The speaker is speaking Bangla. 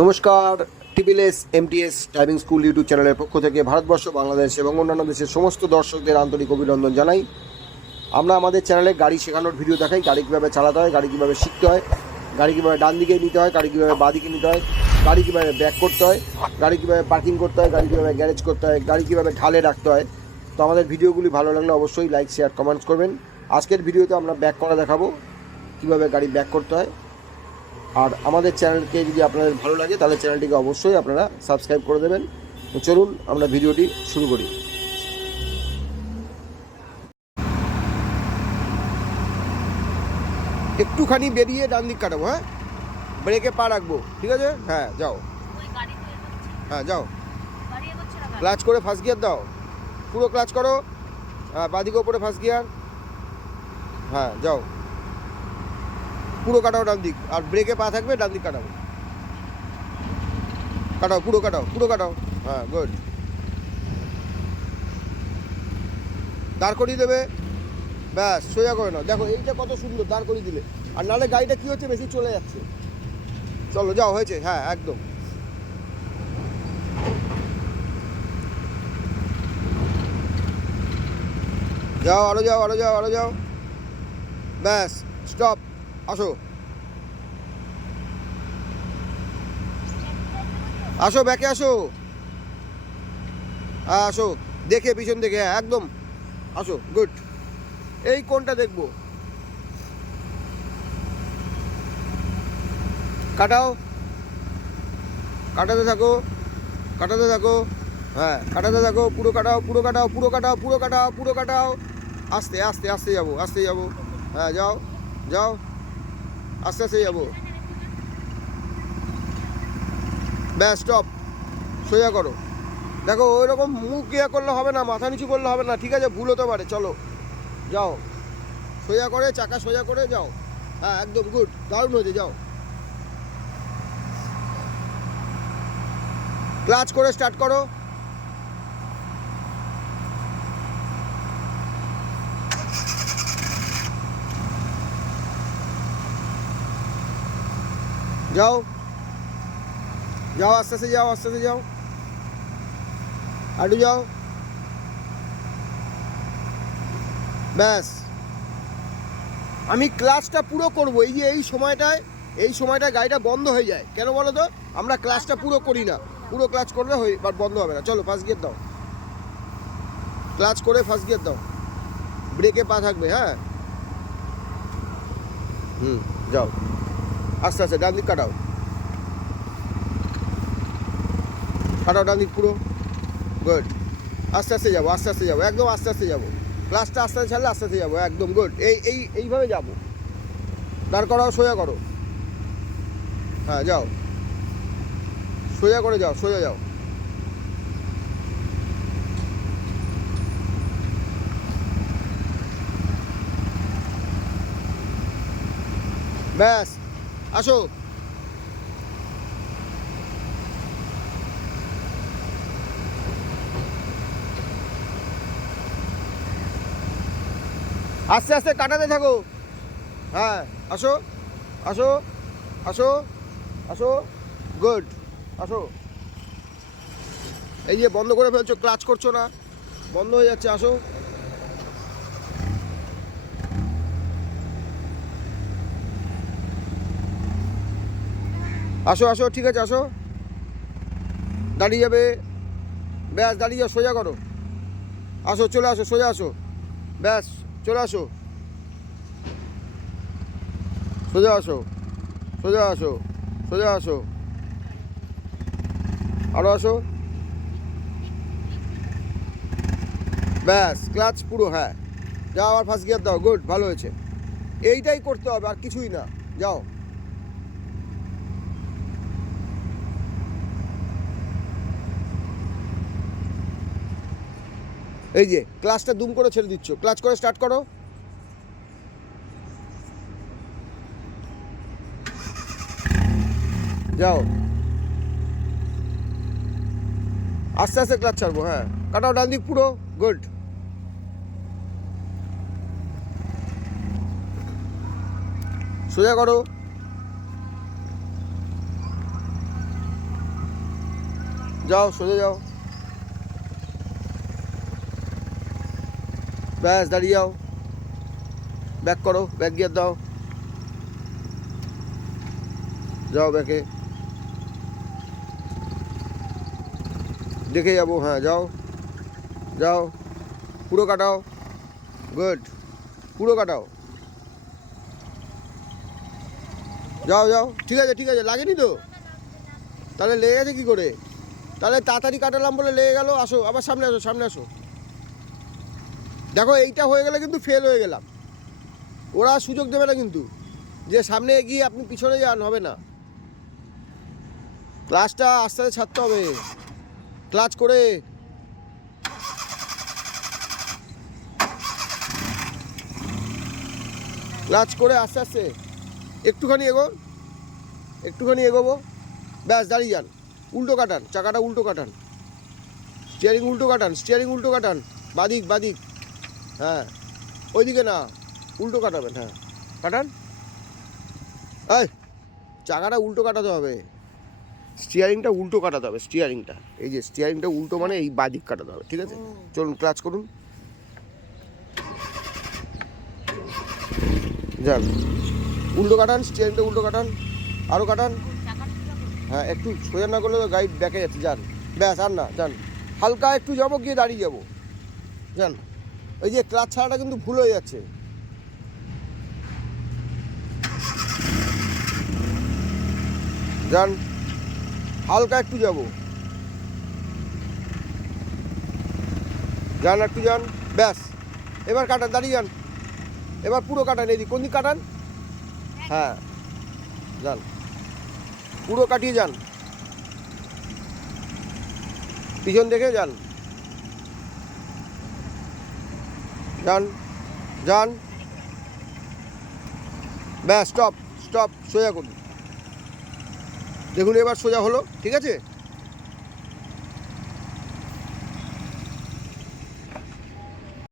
নমস্কার। TBS MTS driving school YouTube চ্যানেলের পক্ষ থেকে ভারতবর্ষ, বাংলাদেশ এবং অন্যান্য দেশের সমস্ত দর্শকদের আন্তরিক অভিনন্দন জানাই। আমরা আমাদের চ্যানেলে গাড়ি শেখানোর ভিডিও দেখাই, গাড়ি কীভাবে চালাতে হয়, গাড়ি কীভাবে শিখতে হয়, গাড়ি কীভাবে ডান দিকে নিতে হয়, গাড়ি কীভাবে বাঁ দিকে নিতে হয়, গাড়ি কীভাবে ব্যাক করতে হয়, গাড়ি কীভাবে পার্কিং করতে হয়, গাড়ি কীভাবে গ্যারেজ করতে হয়, গাড়ি কীভাবে ঢালে রাখতে হয়। তো আমাদের ভিডিওগুলি ভালো লাগলে অবশ্যই লাইক, শেয়ার, কমেন্টস করবেন। আজকের ভিডিওতে আমরা ব্যাক করা দেখাবো, কীভাবে গাড়ি ব্যাক করতে হয়। আর আমাদের চ্যানেলকে যদি আপনাদের ভালো লাগে তাহলে চ্যানেলটিকে অবশ্যই আপনারা সাবস্ক্রাইব করে দেবেন। তো চলুন আমরা ভিডিওটি শুরু করি। একটুখানি বেরিয়ে ডান দিক কাটাবো, হ্যাঁ, ব্রেকে পা রাখবো, ঠিক আছে? হ্যাঁ, যাও। হ্যাঁ, যাও। ক্লাচ করে ফার্স্ট গিয়ার দাও, পুরো ক্লাচ করো। হ্যাঁ, বাঁদিকে ওপরে ফার্স্ট গিয়ার। হ্যাঁ, যাও, পুরো কাটাও ডান দিক, আর ব্রেকে পা থাকবে, ডান দিক কাটাও, কাটাও, পুরো কাটাও, পুরো কাটাও। হ্যাঁ, গুড। দাঁড় করিয়ে দেবে, ব্যাস, সোজা করে নাও। দেখো এইটা কত সুন্দর দাঁড় করিয়ে দিলে, আর নাহলে গাড়িটা কী হচ্ছে, বেশি চলে যাচ্ছে। চলো, যাও, হয়েছে। হ্যাঁ, একদম। যাও, আরো যাও, আরো যাও, আরো যাও, ব্যাস, স্টপ। আসো, আসো, ব্যাকে আসো। হ্যাঁ, আসো, দেখে পিছন দেখে, হ্যাঁ, একদম। আসো, গুড। এই কোনটা দেখবো, কাটাও, কাটাতে থাকো, কাটাতে থাকো। হ্যাঁ, কাটাতে থাকো, পুরো কাটাও, পুরো কাটাও, পুরো কাটাও, পুরো কাটাও, পুরো কাটাও। আস্তে আস্তে আস্তে যাবো, আস্তে যাবো। হ্যাঁ, যাও, যাও, আস্তে আস্তে যাবো। ব্যাস, স্টপ, সোজা করো। দেখো ওই রকম মুখ ইয়ে করলে হবে না, মাথা নিচু করলে হবে না, ঠিক আছে? ভুল হতে পারে। চলো, যাও, সোজা করে, চাকা সোজা করে যাও। হ্যাঁ, একদম গুড, দারুণ হয়েছে। যাও, ক্লাচ করে স্টার্ট করো। যাও, যাও, আস্তে আস্তে যাও, আস্তে আস্তে যাও, আটু যাও, ব্যাস। আমি ক্লাচটা পুরো করব, এই যে এই সময়টায় গাড়িটা বন্ধ হয়ে যায়। কেন বলো তো? আমরা ক্লাচটা পুরো করি না। পুরো ক্লাচ করলে বন্ধ হবে না। চলো, ফার্স্ট গিয়ার দাও, ক্লাচ করে ফার্স্ট গিয়ার দাও, ব্রেকে পা থাকবে। হ্যাঁ, যাও, আস্তে আস্তে ডান দিক কাটাও, কাটাও ডান দিক পুরো, গুড। আস্তে আস্তে যাবো, আস্তে আস্তে যাবো, একদম আস্তে আস্তে যাবো। ক্লাচটা আস্তে আস্তে ছাড়লে আস্তে আস্তে যাবো, একদম গুড। এইভাবে যাবো। দাঁড় করাও, সোজা করো। হ্যাঁ, যাও, সোজা করে যাও, সোজা যাও। ব্যাস, আসো, আস্তে আস্তে কাটাতে থাকো। হ্যাঁ, আসো, আসো, আসো, আসো, গুড। আসো, এই যে বন্ধ করে ফেলছো, ক্লাচ করছো না, বন্ধ হয়ে যাচ্ছে। আসো, আসো, আসো, ঠিক আছে, আসো, দাঁড়িয়ে যাবে, ব্যাস, দাঁড়িয়ে যাও, সোজা করো। আসো, চলে আসো, সোজা আসো, ব্যাস, চলে আসো, সোজা আসো, সোজা আসো, সোজা আসো, আরো আসো, ব্যাস, ক্লাচ পুরো। হ্যাঁ, যাও, আবার ফার্স্ট গিয়ার দাও, গুড, ভালো হয়েছে। এইটাই করতে হবে, আর কিছুই না। যাও, এই যে ক্লাচটা দুম করে ছেড়ে দিচ্ছ, ক্লাচ করে স্টার্ট করো। যাও, আস্তে আস্তে ক্লাচ ছাড়বো। হ্যাঁ, কাটাও ডান দিক পুরো, গুড। সোজা করো, যাও সোজা যাও, ব্যাস দাঁড়িয়ে যাও, ব্যাক করো, ব্যাক গিয়ার দাও, যাও ব্যাকে, দেখে যাবো, হ্যাঁ যাও যাও, পুরো কাটাও, গুড, পুরো কাটাও, যাও যাও, ঠিক আছে ঠিক আছে, লাগেনি তো? তাহলে লেগে গেছে কী করে? তাহলে তাড়াতাড়ি কাটালাম বলে লেগে গেল। আসো আবার সামনে আসো, সামনে আসো। দেখো এইটা হয়ে গেলে কিন্তু ফেল হয়ে গেলাম, ওরা সুযোগ দেবে না কিন্তু যে সামনে এগিয়ে আপনি পিছনে যান, হবে না। ক্লাচটা আস্তে আস্তে ছাড়তে হবে, ক্লাচ করে, ক্লাচ করে আস্তে আস্তে একটুখানি একটুখানি এগোবো, ব্যাস দাঁড়িয়ে যান, উল্টো কাটান, চাকাটা উল্টো কাটান, স্টিয়ারিং উল্টো কাটান, স্টিয়ারিং উল্টো কাটান, বাদিক বাদিক, হ্যাঁ ওইদিকে না, উল্টো কাটাবেন, হ্যাঁ কাটান, এই চাকাটা উল্টো কাটাতে হবে, স্টিয়ারিংটা উল্টো কাটাতে হবে, স্টিয়ারিংটা, এই যে স্টিয়ারিংটা উল্টো মানে এই বাদিক কাটাতে হবে, ঠিক আছে? চলুন ক্লাচ করুন, যান, উল্টো কাটান, স্টিয়ারিংটা উল্টো কাটান, আরও কাটান, হ্যাঁ একটু সোজা না করলে তো গাড়ি ব্যাকে যাচ্ছে, যান, ব্যাস আর না, যান, হালকা একটু যাবো, গিয়ে দাঁড়িয়ে যাবো, যান। ওই যে ক্লাচ ছাড়াটা কিন্তু ভুল হয়ে যাচ্ছে, যান, হালকা একটু যাবো, যান একটু যান, ব্যাস এবার কাটান, দাঁড়িয়ে যান, এবার পুরো কাটান, এদিক কোন দিক কাটান, হ্যাঁ যান, পুরো কাটিয়ে যান, পিছন দেখে যান, যান যান, ব্যাস স্টপ স্টপ, সোজা করুন, দেখুন এবার সোজা হলো, ঠিক আছে।